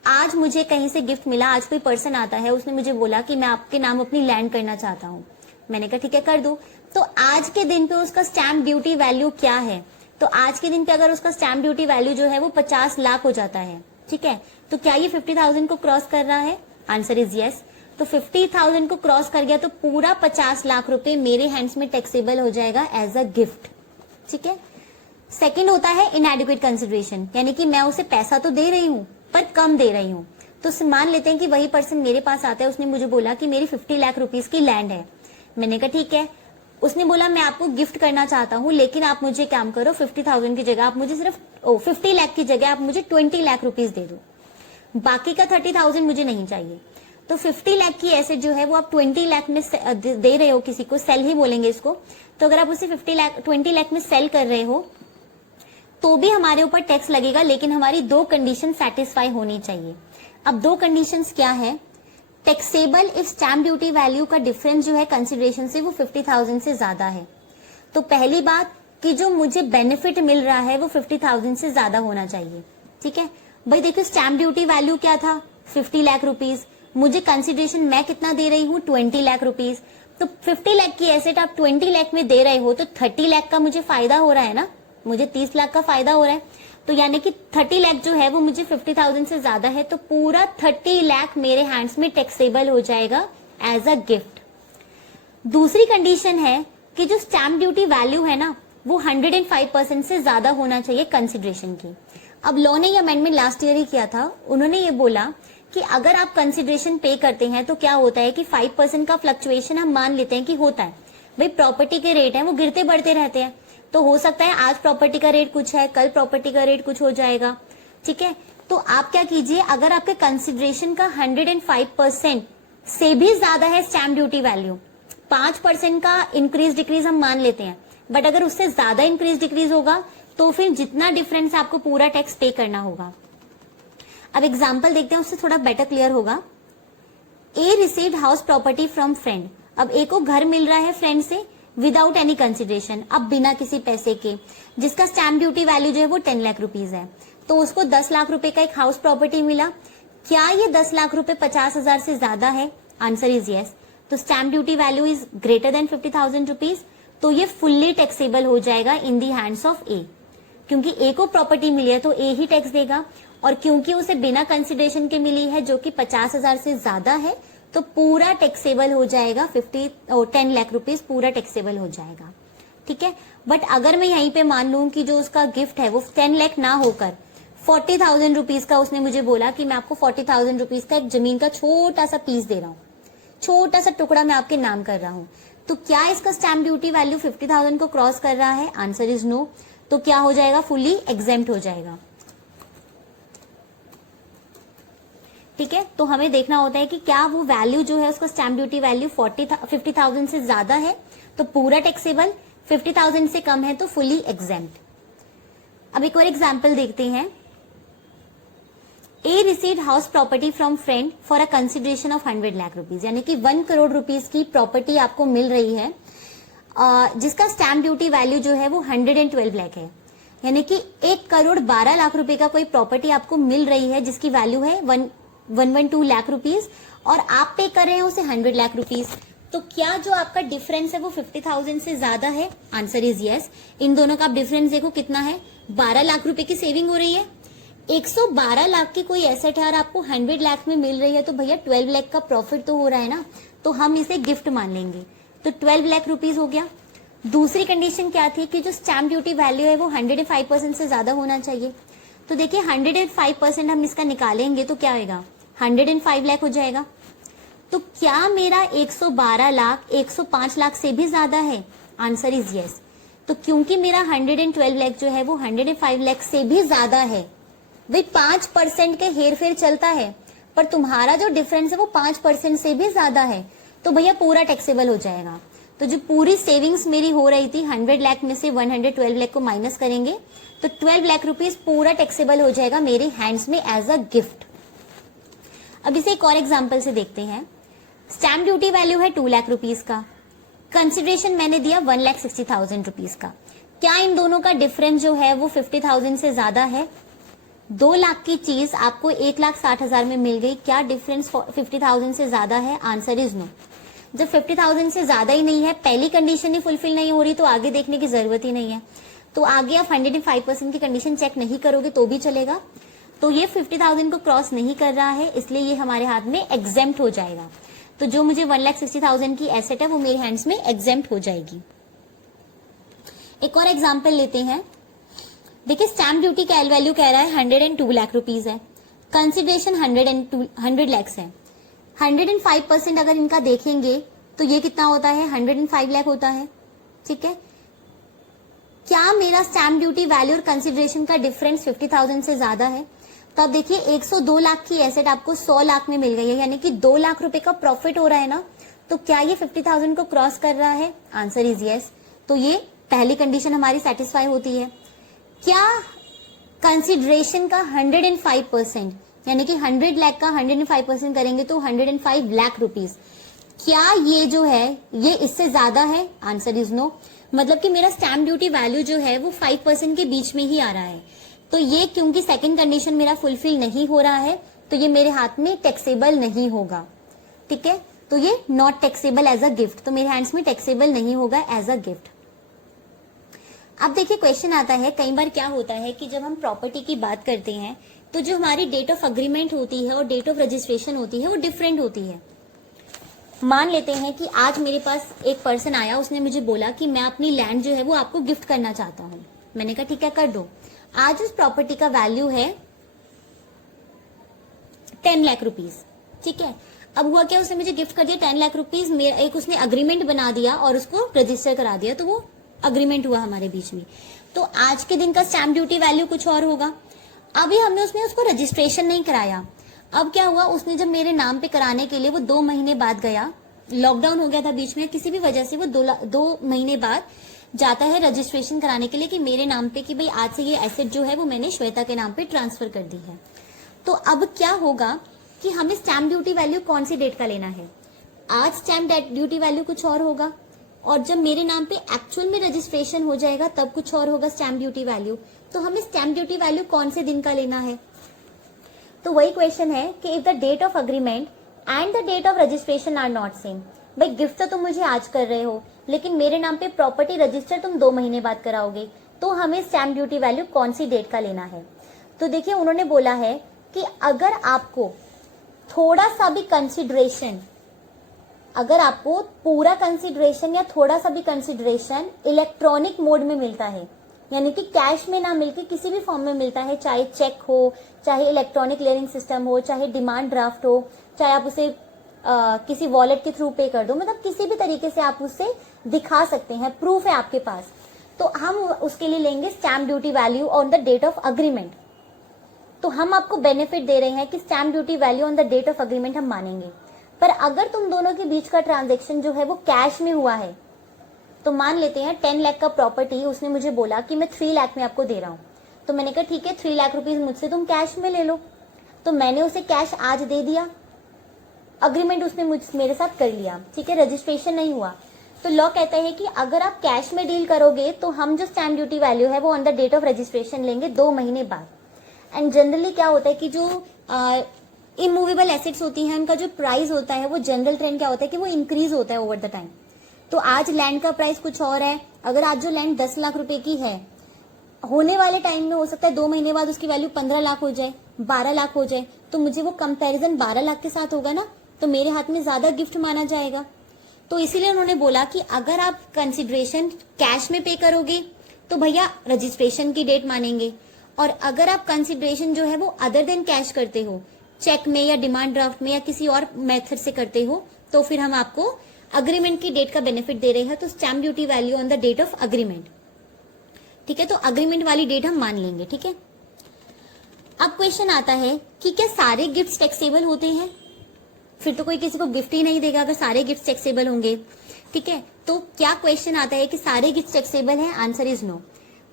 आज मुझे कहीं से गिफ्ट मिला, आज कोई पर्सन आता है, उसने मुझे बोला कि मैं आपके नाम अपनी लैंड करना चाहता हूँ। मैंने कहा ठीक है कर दो। तो आज के दिन पे उसका स्टैंप ड्यूटी वैल्यू क्या है, तो आज के दिन पे अगर उसका स्टैंप ड्यूटी वैल्यू जो है वो 50 लाख हो जाता है। ठीक है, तो क्या ये 50,000 को क्रॉस कर रहा है? Answer is yes. तो 50,000 को क्रॉस कर गया तो पूरा 50 लाख रुपए मेरे हैंड्स में टैक्सेबल हो जाएगा एज अ गिफ्ट। ठीक है, सेकंड होता है इनएडिक्वेट कंसिडरेशन, यानी कि मैं उसे पैसा तो दे रही हूँ पर कम दे रही हूँ। तो मान लेते हैं कि वही पर्सन मेरे पास आता है, उसने मुझे बोला कि मेरी 50 लाख रुपीस की लैंड है। मैंने कहा ठीक है। उसने बोला मैं आपको गिफ्ट करना चाहता हूँ, लेकिन आप मुझे काम करो, 50,000 की जगह आप मुझे सिर्फ 50 लाख की जगह आप मुझे 20 लाख रुपीस दे दो, बाकी का 30,000 मुझे नहीं चाहिए। तो 50 लाख की एसेट जो है वो आप 20 लाख में दे रहे हो किसी को, सेल ही बोलेंगे इसको। तो अगर आप उसे 20 लाख में सेल कर रहे हो तो भी हमारे ऊपर टैक्स लगेगा, लेकिन हमारी 2 कंडीशन सेटिस्फाई होनी चाहिए। अब 2 कंडीशंस क्या है? Taxable if stamp duty value का डिफरेंस जो है कंसिडरेशन से वो 50,000 से ज्यादा है। तो पहली बात कि जो मुझे बेनिफिट मिल रहा है वो 50,000 से ज्यादा होना चाहिए। ठीक है भाई, देखो स्टैंप ड्यूटी वैल्यू क्या था? 50 लाख रुपीस। मुझे कंसिडरेशन मैं कितना दे रही हूँ? 20 लाख रुपीस। तो 50 लाख की एसेट आप 20 लाख में दे रहे हो तो 30 लाख का मुझे फायदा हो रहा है ना, मुझे 30 लाख का फायदा हो रहा है। तो यानी कि 30 लाख जो है वो मुझे 50,000 से ज्यादा है, तो पूरा 30 लाख मेरे हैंड्स में टैक्सेबल हो जाएगा एज अ गिफ्ट। दूसरी कंडीशन है कि जो स्टैम्प ड्यूटी वैल्यू है ना वो 105% से ज्यादा होना चाहिए कंसिडरेशन की। अब लॉ ने ये अमेंडमेंट लास्ट ईयर ही किया था, उन्होंने ये बोला कि अगर आप कंसिडरेशन पे करते हैं तो क्या होता है कि 5% का फ्लक्चुएशन हम मान लेते हैं कि होता है। भाई प्रॉपर्टी के रेट हैं वो गिरते बढ़ते रहते हैं, तो हो सकता है आज प्रॉपर्टी का रेट कुछ है, कल प्रॉपर्टी का रेट कुछ हो जाएगा, ठीक है। तो आप क्या कीजिए, अगर आपके कंसिडरेशन का 105% से भी ज्यादा है स्टैम्प ड्यूटी वैल्यू, 5% का इंक्रीज डिक्रीज हम मान लेते हैं, बट अगर उससे ज्यादा इंक्रीज डिक्रीज होगा तो फिर जितना डिफरेंस है आपको पूरा टैक्स पे करना होगा। अब एग्जांपल देखते हैं, उससे थोड़ा बेटर क्लियर होगा। A received house property from friend. अब ए को घर मिल रहा है फ्रेंड से विदाउट एनी कंसिडरेशन, अब बिना किसी पैसे के, जिसका स्टैम्प ड्यूटी वैल्यू जो है वो 10 लाख रुपीज है। तो उसको 10 लाख रुपए का एक हाउस प्रॉपर्टी मिला। क्या ये 10 लाख रुपए 50,000 से ज्यादा है? Answer is yes. तो stamp duty value is greater than 50,000 rupees, तो ये फुल्ली टैक्सेबल हो जाएगा इन दी हैंड्स ऑफ ए, क्योंकि ए को प्रॉपर्टी मिली है तो ए ही टैक्स देगा, और क्योंकि उसे बिना कंसिडरेशन के मिली है जो कि 50,000 से ज्यादा है, तो पूरा टैक्सेबल हो जाएगा 10 लाख रुपीज पूरा टैक्सेबल हो जाएगा, ठीक है। बट अगर मैं यहीं पे मान लूं कि जो उसका गिफ्ट है वो 10 लाख ना होकर 40,000 रुपीज का, उसने मुझे बोला कि मैं आपको 40,000 रुपीज का एक जमीन का छोटा सा पीस दे रहा हूँ, छोटा सा टुकड़ा मैं आपके नाम कर रहा हूँ, तो क्या इसका स्टैम्प ड्यूटी वैल्यू 50,000 को क्रॉस कर रहा है? Answer is no. तो क्या हो जाएगा? फुल्ली एग्जेम्प्ट हो जाएगा, ठीक है। तो हमें देखना होता है कि क्या वो वैल्यू जो है उसका स्टैम्प ड्यूटी वैल्यू 50,000 से ज्यादा है तो पूरा टैक्सेबल, 50,000 से कम है तो फुल्ली एग्जेम्प्ट। अब एक और एग्जाम्पल देखते हैं। A received house property from friend for a consideration of 100 lakh rupees, यानी कि 1 करोड़ रुपीज की प्रॉपर्टी आपको मिल रही है, जिसका स्टैम्प ड्यूटी वैल्यू जो है वो 112 लाख है, यानी कि 1 करोड़ 12 लाख रुपए का कोई प्रॉपर्टी आपको मिल रही है जिसकी वैल्यू है 112 लाख रुपीज, और आप पे कर रहे हैं उसे 100 लाख रुपीज। तो क्या जो आपका डिफरेंस है वो 50,000 से ज्यादा है? Answer is yes. इन दोनों का आप डिफरेंस देखो कितना है, 12 लाख रुपए की सेविंग हो रही है। 112 लाख की कोई एसेट है और आपको 100 लाख में मिल रही है, तो भैया 12 लाख का प्रॉफिट तो हो रहा है ना, तो हम इसे गिफ्ट मान लेंगे, तो 12 लाख रुपीज हो गया। दूसरी कंडीशन क्या थी कि जो स्टैम्प ड्यूटी वैल्यू है वो 105% से ज्यादा होना चाहिए। तो देखिए 105% हम इसका निकालेंगे तो क्या होगा, 105 लाख हो जाएगा। तो क्या मेरा 112 लाख 105 लाख से भी ज्यादा है? Answer is yes. तो क्योंकि मेरा 112 लाख जो है वो 105 लाख से भी ज्यादा है, भाई 5% के हेर फेर चलता है, पर तुम्हारा जो डिफरेंस है वो 5% से भी ज्यादा है, तो भैया पूरा टैक्सेबल हो जाएगा। तो जो पूरी सेविंग्स मेरी हो रही थी 100 लाख में से 112 लाख को माइनस करेंगे तो 12 लाख रुपीज पूरा टैक्सेबल हो जाएगा मेरे हैंड्स में एज अ गिफ्ट। अब इसे एक और एग्जांपल से देखते हैं। स्टैम्प ड्यूटी वैल्यू है 2 लाख रुपीज का, कंसिडरेशन मैंने दिया 1,60,000 रुपीज का। क्या इन दोनों का डिफरेंस जो है वो 50,000 से ज्यादा है? 2 लाख की चीज आपको 1,60,000 में मिल गई, क्या डिफरेंस 50,000 से ज्यादा है? Answer is no. जब 50,000 से ज्यादा ही नहीं है, पहली कंडीशन ही फुलफिल नहीं हो रही, तो आगे देखने की जरूरत ही नहीं है। तो आगे आप 105% की कंडीशन चेक नहीं करोगे तो भी चलेगा। तो ये 50,000 को क्रॉस नहीं कर रहा है, इसलिए ये हमारे हाथ में एग्जेम्प्ट हो जाएगा। तो जो मुझे 1,60,000 की एसेट है वो मेरे हैंड्स में एग्जेम्प्ट हो जाएगी। एक और एग्जाम्पल लेते हैं। देखिए स्टैम्प ड्यूटी का एल वैल्यू कह रहा है 102 लाख रुपीज है, कंसिडरेशन 100 लैक्स है। 105% अगर इनका देखेंगे तो ये कितना होता है, 105 लाख होता है, ठीक है। क्या मेरा स्टैम्प ड्यूटी वैल्यू और कंसिडरेशन का डिफरेंस 50,000 से ज्यादा है? तो अब देखिए 102 लाख की एसेट आपको 100 लाख में मिल गई है, यानी कि 2 लाख रुपए का प्रॉफिट हो रहा है ना, तो क्या ये 50,000 को क्रॉस कर रहा है? Answer is yes. तो ये पहली कंडीशन हमारी सेटिस्फाई होती है। क्या कंसिडरेशन का 105% यानी कि 100 लाख का 105% करेंगे तो 105 लाख रुपीज, क्या ये जो है ये इससे ज्यादा है? Answer is no. मतलब कि मेरा स्टैम्प ड्यूटी वैल्यू जो है वो 5% के बीच में ही आ रहा है, तो ये क्योंकि सेकंड कंडीशन मेरा फुलफिल नहीं हो रहा है तो ये मेरे हाथ में टैक्सेबल नहीं होगा, ठीक है। तो ये not taxable as a gift, तो मेरे हैंड्स में टैक्सेबल नहीं होगा एज अ गिफ्ट। अब देखिए क्वेश्चन आता है, कई बार क्या होता है कि जब हम प्रॉपर्टी की बात करते हैं तो जो हमारी डेट ऑफ अग्रीमेंट होती है और डेट ऑफ रजिस्ट्रेशन होती है वो डिफरेंट होती है। मान लेते हैं कि आज मेरे पास एक पर्सन आया, उसने मुझे बोला कि मैं अपनी लैंड जो है वो आपको गिफ्ट करना चाहता हूँ। मैंने कहा ठीक है कर दो। आज उस प्रॉपर्टी का वैल्यू है 10 लाख रुपीज, ठीक है। अब हुआ क्या, उसने मुझे गिफ्ट कर दिया 10 लाख रुपीज, एक उसने अग्रीमेंट बना दिया और उसको रजिस्टर करा दिया, तो वो अग्रीमेंट हुआ हमारे बीच में। तो आज के दिन का स्टैम्प ड्यूटी वैल्यू कुछ और होगा। अभी हमने उसमें उसको रजिस्ट्रेशन नहीं कराया। अब क्या हुआ, उसने जब मेरे नाम पे कराने के लिए वो 2 महीने बाद गया, लॉकडाउन हो गया था बीच में, किसी भी वजह से वो 2 महीने बाद जाता है रजिस्ट्रेशन कराने के लिए कि मेरे नाम पे, कि भाई आज से ये एसेट जो है वो मैंने श्वेता के नाम पे ट्रांसफर कर दी है। तो अब क्या होगा कि हमें स्टैम्प ड्यूटी वैल्यू कौन सी डेट का लेना है। आज स्टैम्प ड्यूटी वैल्यू कुछ और होगा, और जब मेरे नाम पे एक्चुअल में रजिस्ट्रेशन हो जाएगा तब कुछ और होगा स्टैम्प ड्यूटी वैल्यू। तो हमें स्टैम्प ड्यूटी वैल्यू कौन से दिन का लेना है। तो वही क्वेश्चन है कि if the date of agreement and the date of registration are not same. भाई गिफ्ट तो तुम मुझे आज कर रहे हो, लेकिन मेरे नाम पे प्रॉपर्टी रजिस्टर तुम 2 महीने बाद कराओगे, तो हमें स्टैम्प ड्यूटी वैल्यू कौन सी डेट का लेना है। तो देखिए उन्होंने बोला है कि अगर आपको थोड़ा सा भी कंसिडरेशन, अगर आपको पूरा कंसिडरेशन या थोड़ा सा भी कंसिडरेशन इलेक्ट्रॉनिक मोड में मिलता है, यानी कि कैश में ना मिलकर किसी भी फॉर्म में मिलता है, चाहे चेक हो, चाहे इलेक्ट्रॉनिक क्लियरिंग सिस्टम हो, चाहे डिमांड ड्राफ्ट हो, चाहे आप उसे किसी वॉलेट के थ्रू पे कर दो, मतलब किसी भी तरीके से आप उससे दिखा सकते हैं, प्रूफ है आपके पास, तो हम उसके लिए लेंगे stamp duty value on the date of agreement. तो हम आपको बेनिफिट दे रहे हैं कि stamp duty value on the date of agreement हम मानेंगे। पर अगर तुम दोनों के बीच का ट्रांजेक्शन जो है वो कैश में हुआ है, तो मान लेते हैं 10 लाख का प्रॉपर्टी उसने मुझे बोला कि मैं 3 लाख में आपको दे रहा हूं, तो मैंने कहा ठीक है 3 लाख रुपीज मुझसे तुम कैश में ले लो। तो मैंने उसे कैश आज दे दिया, अग्रीमेंट उसने मेरे साथ कर लिया, ठीक है, रजिस्ट्रेशन नहीं हुआ। तो लॉ कहता है कि अगर आप कैश में डील करोगे तो हम जो स्टैम्प ड्यूटी वैल्यू है वो on the date of registration लेंगे 2 महीने बाद। एंड जनरली क्या होता है कि जो इमूवेबल एसेट्स होती हैं उनका जो प्राइस होता है वो जनरल ट्रेंड क्या होता है कि वो इंक्रीज होता है ओवर द टाइम। तो आज लैंड का प्राइस कुछ और है, अगर आज जो लैंड 10 लाख रुपए की है, होने वाले टाइम में हो सकता है 2 महीने बाद उसकी वैल्यू 15 लाख हो जाए, 12 लाख हो जाए, तो मुझे वो कंपैरिजन 12 लाख के साथ होगा ना, तो मेरे हाथ में ज्यादा गिफ्ट माना जाएगा। तो इसीलिए उन्होंने बोला कि अगर आप कंसिडरेशन कैश में पे करोगे तो भैया रजिस्ट्रेशन की डेट मानेंगे, और अगर आप कंसिडरेशन जो है वो अदर देन कैश करते हो, चेक में या डिमांड ड्राफ्ट में या किसी और मेथड से करते हो, तो फिर हम आपको अग्रीमेंट की डेट का बेनिफिट दे रहे हैं, तो stamp duty value on the date of agreement, ठीक है। तो अग्रीमेंट वाली डेट हम मान लेंगे, ठीक है। अब क्वेश्चन आता है कि क्या सारे गिफ्ट टैक्सेबल होते हैं। फिर तो कोई किसी को गिफ्ट ही नहीं देगा अगर सारे गिफ्ट टैक्सेबल होंगे, ठीक है। तो क्या क्वेश्चन आता है कि सारे गिफ्ट टैक्सेबल हैं, आंसर इज नो।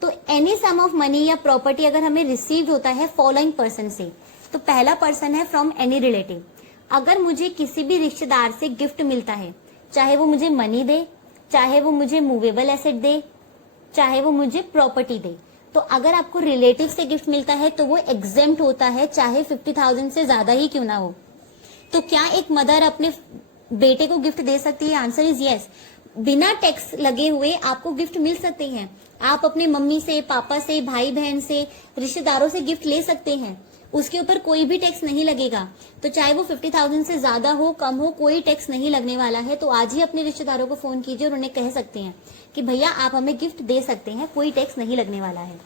तो एनी सम ऑफ मनी या प्रॉपर्टी अगर हमें रिसीव्ड होता है फॉलोइंग पर्सन से, तो पहला पर्सन है फ्रॉम एनी रिलेटिव। अगर मुझे किसी भी रिश्तेदार से गिफ्ट मिलता है, चाहे वो मुझे मनी दे, चाहे वो मुझे मूवेबल एसेट दे, चाहे वो मुझे प्रॉपर्टी दे, तो अगर आपको रिलेटिव से गिफ्ट मिलता है तो वो एग्जेम्प्ट होता है, चाहे 50,000 से ज्यादा ही क्यों ना हो। तो क्या एक मदर अपने बेटे को गिफ्ट दे सकती है, आंसर इज यस। बिना टैक्स लगे हुए आपको गिफ्ट मिल सकते हैं। आप अपने मम्मी से, पापा से, भाई बहन से, रिश्तेदारों से गिफ्ट ले सकते हैं, उसके ऊपर कोई भी टैक्स नहीं लगेगा। तो चाहे वो 50,000 से ज्यादा हो, कम हो, कोई टैक्स नहीं लगने वाला है। तो आज ही अपने रिश्तेदारों को फोन कीजिए और उन्हें कह सकते हैं कि भैया आप हमें गिफ्ट दे सकते हैं, कोई टैक्स नहीं लगने वाला है।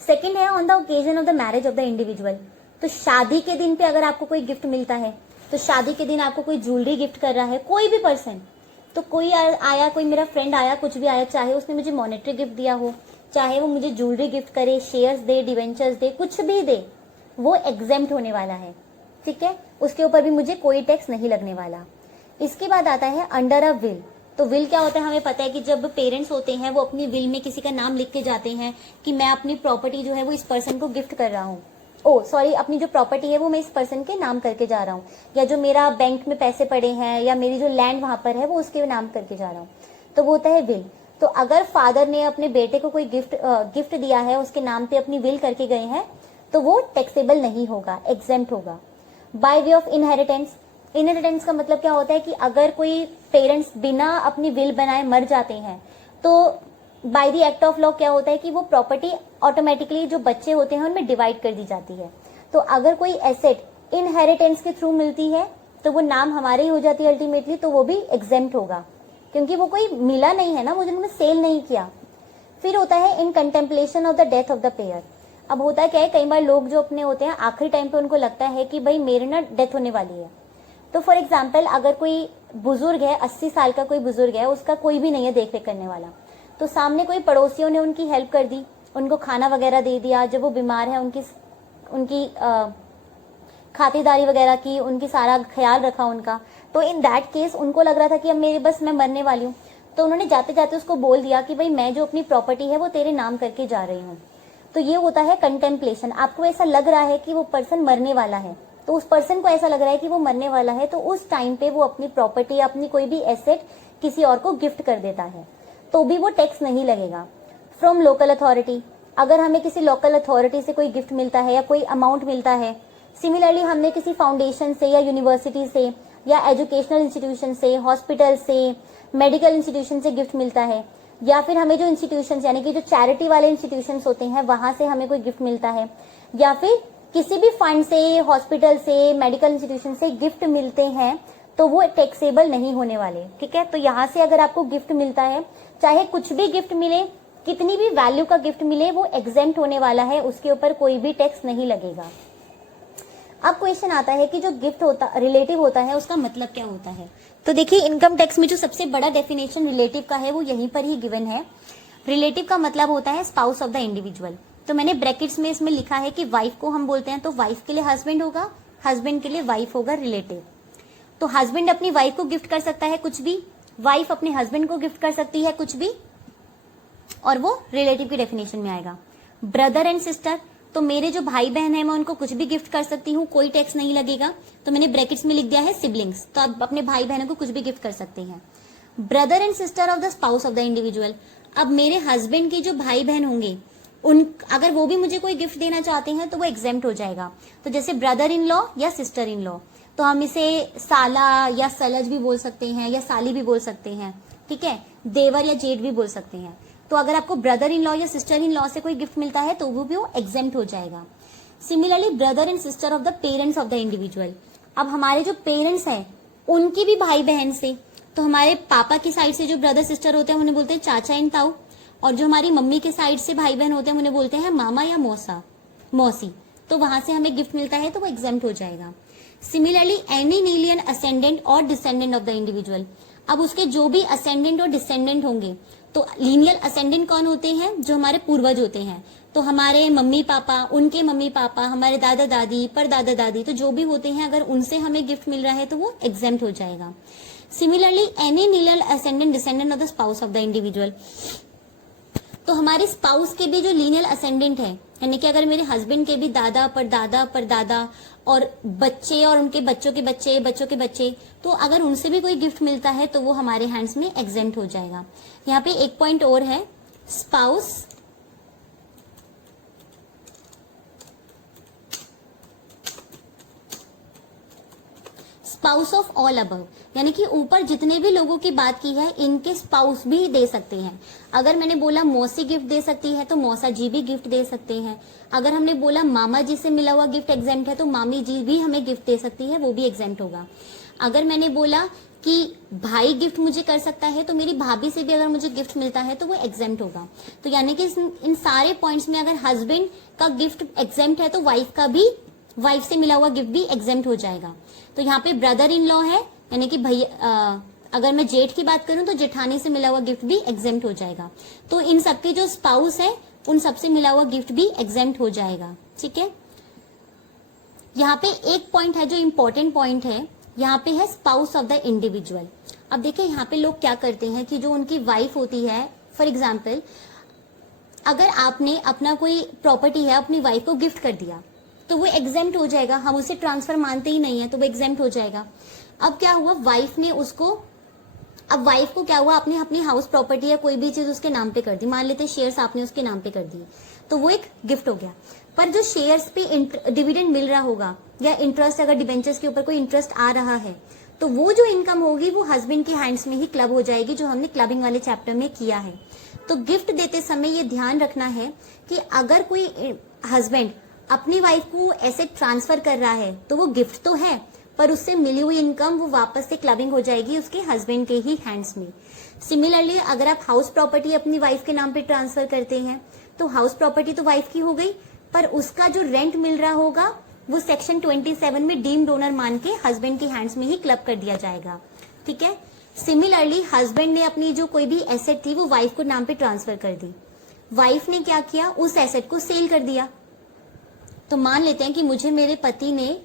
सेकेंड है on the occasion of the marriage of the individual. तो शादी के दिन पे अगर आपको कोई गिफ्ट मिलता है, तो शादी के दिन आपको कोई ज्वेलरी गिफ्ट कर रहा है, कोई भी पर्सन, तो कोई आया, कोई मेरा फ्रेंड आया, कुछ भी आया, चाहे उसने मुझे मॉनेटरी गिफ्ट दिया हो, चाहे वो मुझे ज्वेलरी गिफ्ट करे, शेयर्स दे, डिवेंचर्स दे, कुछ भी दे, वो एग्जेम्प्ट होने वाला है, ठीक है। उसके ऊपर भी मुझे कोई टैक्स नहीं लगने वाला। इसके बाद आता है अंडर अ विल। तो विल क्या होता है, हमें पता है कि जब पेरेंट्स होते हैं वो अपनी विल में किसी का नाम लिख के जाते हैं कि मैं अपनी प्रॉपर्टी जो है वो इस पर्सन को गिफ्ट कर रहा हूँ, अपनी जो प्रॉपर्टी है वो मैं इस पर्सन के नाम करके जा रहा हूँ, या जो मेरा बैंक में पैसे पड़े हैं या मेरी जो लैंड वहां पर है वो उसके नाम करके जा रहा हूँ, तो वो होता है विल। तो अगर फादर ने अपने बेटे को कोई गिफ्ट दिया है, उसके नाम पे अपनी विल करके गए हैं, तो वो टैक्सेबल नहीं होगा, एग्जेम्प्ट होगा। By way of inheritance. Inheritance का मतलब क्या होता है कि अगर कोई पेरेंट्स बिना अपनी विल बनाए मर जाते हैं, तो by the act of law क्या होता है कि वो प्रॉपर्टी ऑटोमेटिकली जो बच्चे होते हैं उनमें डिवाइड कर दी जाती है। तो अगर कोई एसेट इनहेरिटेंस के थ्रू मिलती है तो वो नाम हमारे ही हो जाती है अल्टीमेटली, तो वो भी एग्जेम्प्ट होगा क्योंकि वो कोई मिला नहीं है ना, मुझे उन्होंने सेल नहीं किया। फिर होता है in contemplation of the death of the payer. अब होता क्या है, कई बार लोग जो अपने होते हैं आखिरी टाइम पे उनको लगता है कि भाई मेरे ना डेथ होने वाली है। तो फॉर एग्जाम्पल अगर कोई बुजुर्ग है, 80 साल का कोई बुजुर्ग है, उसका कोई भी नहीं है देख रेख करने वाला, तो सामने कोई पड़ोसियों ने उनकी हेल्प कर दी, उनको खाना वगैरह दे दिया, जब वो बीमार है उनकी खातिरदारी वगैरह की, उनकी सारा ख्याल रखा उनका। तो इन दैट केस उनको लग रहा था कि अब मेरे बस मैं मरने वाली हूँ, तो उन्होंने जाते जाते उसको बोल दिया कि भाई मैं जो अपनी प्रॉपर्टी है वो तेरे नाम करके जा रही हूँ। तो ये होता है कंटेम्पलेशन। आपको ऐसा लग रहा है कि वो पर्सन मरने वाला है, तो उस पर्सन को ऐसा लग रहा है कि वो मरने वाला है, तो उस टाइम पे वो अपनी प्रॉपर्टी या अपनी कोई भी एसेट किसी और को गिफ्ट कर देता है, तो भी वो टैक्स नहीं लगेगा। फ्रॉम लोकल अथॉरिटी, अगर हमें किसी लोकल अथॉरिटी से कोई गिफ्ट मिलता है या कोई अमाउंट मिलता है, सिमिलरली हमने किसी फाउंडेशन से या यूनिवर्सिटी से या एजुकेशनल इंस्टीट्यूशन से, हॉस्पिटल से, मेडिकल इंस्टीट्यूशन से गिफ्ट मिलता है, या फिर हमें जो इंस्टीट्यूशन यानी कि जो चैरिटी वाले इंस्टीट्यूशन होते हैं वहां से हमें कोई गिफ्ट मिलता है, या फिर किसी भी फंड से, हॉस्पिटल से, मेडिकल इंस्टीट्यूशन से गिफ्ट मिलते हैं, तो वो टैक्सेबल नहीं होने वाले। ठीक है, तो यहाँ से अगर आपको गिफ्ट मिलता है, चाहे कुछ भी गिफ्ट मिले, कितनी भी वैल्यू का गिफ्ट मिले, वो एग्जेम्प्ट होने वाला है, उसके ऊपर कोई भी टैक्स नहीं लगेगा। अब क्वेश्चन आता है कि जो गिफ्ट होता रिलेटिव होता है उसका मतलब क्या होता है। तो देखिए इनकम टैक्स में जो सबसे बड़ा डेफिनेशन रिलेटिव का है वो यहीं पर ही गिवन है। रिलेटिव का मतलब होता है स्पाउस ऑफ द इंडिविजुअल। तो मैंने ब्रैकेट्स में इसमें लिखा है कि वाइफ को हम बोलते हैं, तो वाइफ के लिए हस्बैंड होगा, हस्बैंड के लिए वाइफ होगा रिलेटिव। तो हस्बैंड अपनी वाइफ को गिफ्ट कर सकता है कुछ भी, वाइफ अपने हस्बैंड को गिफ्ट कर सकती है कुछ भी, और वो रिलेटिव की डेफिनेशन में आएगा। ब्रदर एंड सिस्टर, तो मेरे जो भाई बहन है मैं उनको कुछ भी गिफ्ट कर सकती हूँ, कोई टैक्स नहीं लगेगा। तो मैंने ब्रैकेट्स में लिख दिया है सिबलिंग्स, तो आप अपने भाई बहनों को कुछ भी गिफ्ट कर सकते हैं। Brother and sister of the spouse of the individual, अब मेरे हस्बैंड के जो भाई बहन होंगे उन अगर वो भी मुझे कोई गिफ्ट देना चाहते हैं तो वो एग्जेम्प्ट हो जाएगा। तो जैसे ब्रदर इन लॉ या सिस्टर इन लॉ, तो हम इसे साला या सलज भी बोल सकते हैं या साली भी बोल सकते हैं। ठीक है, देवर या जेठ भी बोल सकते हैं। तो अगर आपको ब्रदर इन लॉ या सिस्टर इन लॉ से कोई गिफ्ट मिलता है तो वो भी वो एग्जेम्प्ट हो जाएगा। Similarly brother and sister of the parents of the individual, अब हमारे जो पेरेंट्स हैं उनके भी भाई बहन से, तो हमारे पापा की साइड से जो ब्रदर सिस्टर होते हैं उन्हें बोलते हैं चाचा इन ताऊ, और जो हमारी मम्मी के साइड से भाई बहन होते हैं उन्हें बोलते हैं मामा या मौसी। तो वहां से हमें गिफ्ट मिलता है तो वो एग्जेम्प्ट हो जाएगा। सिमिलरली एनी लीनियर असेंडेंट और डिसेंडेंट ऑफ द इंडिविजुअल, अब उसके जो भी असेंडेंट और डिसेंडेंट होंगे, तो लीनियर असेंडेंट कौन होते हैं, जो हमारे पूर्वज होते हैं, तो हमारे मम्मी पापा, उनके मम्मी पापा, हमारे दादा दादी, परदादा दादी, तो जो भी होते हैं अगर उनसे हमें गिफ्ट मिल रहा है तो वो एग्जेम्प्ट हो जाएगा। Similarly any linear ascendant descendant of the spouse of the individual, तो हमारे स्पाउस के भी जो लीनियल असेंडेंट है, यानी कि अगर मेरे हस्बैंड के भी दादा परदादा परदादा और बच्चे और उनके बच्चों के बच्चे बच्चों के बच्चे, तो अगर उनसे भी कोई गिफ्ट मिलता है तो वो हमारे हैंड्स में एग्जेम्प्ट हो जाएगा। यहाँ पे एक पॉइंट और है, स्पाउस ऑफ ऑल अबव, यानी कि ऊपर जितने भी लोगों की बात की है इनके स्पाउस भी दे सकते हैं। अगर मैंने बोला मौसी गिफ्ट दे सकती है तो मौसा जी भी गिफ्ट दे सकते हैं। अगर हमने बोला मामा जी से मिला हुआ गिफ्ट एग्जेम्प्ट है तो मामी जी भी हमें गिफ्ट दे सकती है, वो भी एग्जेम्प्ट होगा। अगर मैंने बोला कि भाई गिफ्ट मुझे कर सकता है तो मेरी भाभी से भी अगर मुझे गिफ्ट मिलता है तो वो एग्जेम्प्ट होगा। तो यानी कि इन सारे पॉइंट्स में अगर हस्बैंड का गिफ्ट एग्जेम्प्ट है तो वाइफ का भी, वाइफ से मिला हुआ गिफ्ट भी एग्जेम्प्ट हो जाएगा। तो यहाँ पे ब्रदर इन लॉ है, यानी कि भैया, अगर मैं जेठ की बात करूं तो जेठानी से मिला हुआ गिफ्ट भी एग्जेम्प्ट हो जाएगा। तो इन सबके जो स्पाउस है उन सबसे मिला हुआ गिफ्ट भी एग्जेम्प्ट हो जाएगा। ठीक है, यहाँ पे एक पॉइंट है जो इंपॉर्टेंट पॉइंट है, यहाँ पे है स्पाउस ऑफ द इंडिविजुअल। अब देखिए यहाँ पे लोग क्या करते हैं कि जो उनकी वाइफ होती है, फॉर एग्जाम्पल अगर आपने अपना कोई प्रॉपर्टी है अपनी वाइफ को गिफ्ट कर दिया तो वो एग्जेम्प्ट हो जाएगा, हम उसे ट्रांसफर मानते ही नहीं है तो वो एग्जेम्प्ट हो जाएगा। अब क्या हुआ, वाइफ ने उसको, अब वाइफ को क्या हुआ, आपने अपनी हाउस प्रॉपर्टी या कोई भी चीज उसके नाम पे कर दी, मान लेते शेयर्स आपने उसके नाम पे कर दिए, तो वो एक गिफ्ट हो गया। पर जो शेयर्स पे डिविडेंड मिल रहा होगा या इंटरेस्ट, अगर डिबेंचर्स के ऊपर कोई इंटरेस्ट आ रहा है तो वो जो इनकम होगी वो हस्बैंड के हैंड्स में ही क्लब हो जाएगी, जो हमने क्लबिंग वाले चैप्टर में किया है। तो गिफ्ट देते समय ये ध्यान रखना है कि अगर कोई हस्बैंड अपनी वाइफ को ऐसे ट्रांसफर कर रहा है तो वो गिफ्ट तो है, पर उससे मिली हुई इनकम वो वापस से क्लबिंग हो जाएगी उसके हस्बैंड के ही हैंड्स में। सिमिलरली अगर आप हाउस प्रॉपर्टी अपनी वाइफ के नाम पे ट्रांसफर करते हैं तो हाउस प्रॉपर्टी तो वाइफ की हो गई, पर उसका जो रेंट मिल रहा होगा वो सेक्शन 27 में डीम्ड ओनर मान के हस्बैंड के हैंड्स में ही क्लब कर दिया जाएगा। ठीक है। सिमिलरली हस्बैंड ने अपनी जो कोई भी एसेट थी वो वाइफ को नाम पे ट्रांसफर कर दी, वाइफ ने क्या किया, उस एसेट को सेल कर दिया। तो मान लेते हैं कि मुझे मेरे पति ने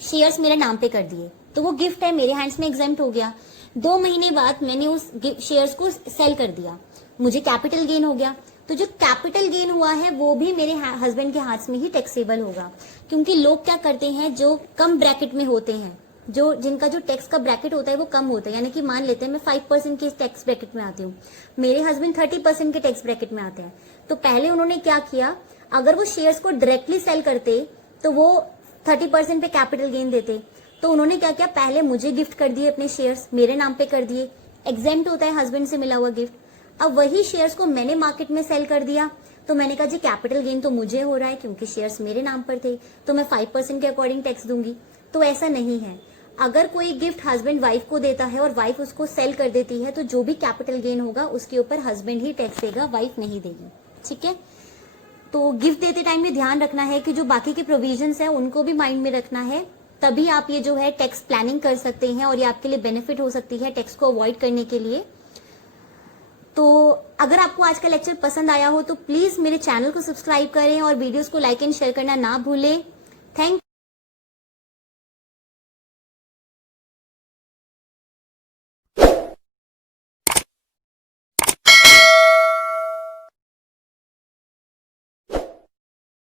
शेयर्स मेरे नाम पे कर दिए, तो वो गिफ्ट है, मेरे हैंड्स में एग्जेम्प्ट हो गया। 2 महीने बाद मैंने उस शेयर्स को सेल कर दिया, मुझे कैपिटल गेन हो गया। तो जो कैपिटल गेन हुआ है वो भी मेरे हस्बैंड के हाथ में ही टैक्सेबल होगा, क्योंकि लोग क्या करते हैं जो कम ब्रैकेट में होते हैं, जो जिनका जो टैक्स का ब्रैकेट होता है वो कम होता है, यानी कि मान लेते हैं मैं 5% के टैक्स ब्रैकेट में आती हूँ, मेरे हस्बैंड 30% के टैक्स ब्रैकेट में आते हैं। तो पहले उन्होंने क्या किया, अगर वो शेयर्स को डायरेक्टली सेल करते तो वो 30% पे कैपिटल गेन देते, तो उन्होंने क्या किया, पहले मुझे गिफ्ट कर दिए अपने शेयर्स, मेरे नाम पे कर दिए, एग्जेम्प्ट होता है हस्बैंड से मिला हुआ गिफ्ट। अब वही शेयर्स को मैंने मार्केट में सेल कर दिया, तो मैंने कहा जी कैपिटल गेन तो मुझे हो रहा है क्योंकि शेयर्स मेरे नाम पर थे, तो मैं 5% के अकॉर्डिंग टैक्स दूंगी। तो ऐसा नहीं है, अगर कोई गिफ्ट हस्बैंड वाइफ को देता है और वाइफ उसको सेल कर देती है तो जो भी कैपिटल गेन होगा उसके ऊपर हस्बैंड ही टैक्स देगा, वाइफ नहीं देगी। ठीक है। तो गिफ्ट देते टाइम में ध्यान रखना है कि जो बाकी के प्रोविजंस है उनको भी माइंड में रखना है, तभी आप ये जो है टैक्स प्लानिंग कर सकते हैं और ये आपके लिए बेनिफिट हो सकती है टैक्स को अवॉइड करने के लिए। तो अगर आपको आज का लेक्चर पसंद आया हो तो प्लीज मेरे चैनल को सब्सक्राइब करें और वीडियोस को लाइक एंड शेयर करना ना भूलें। थैंक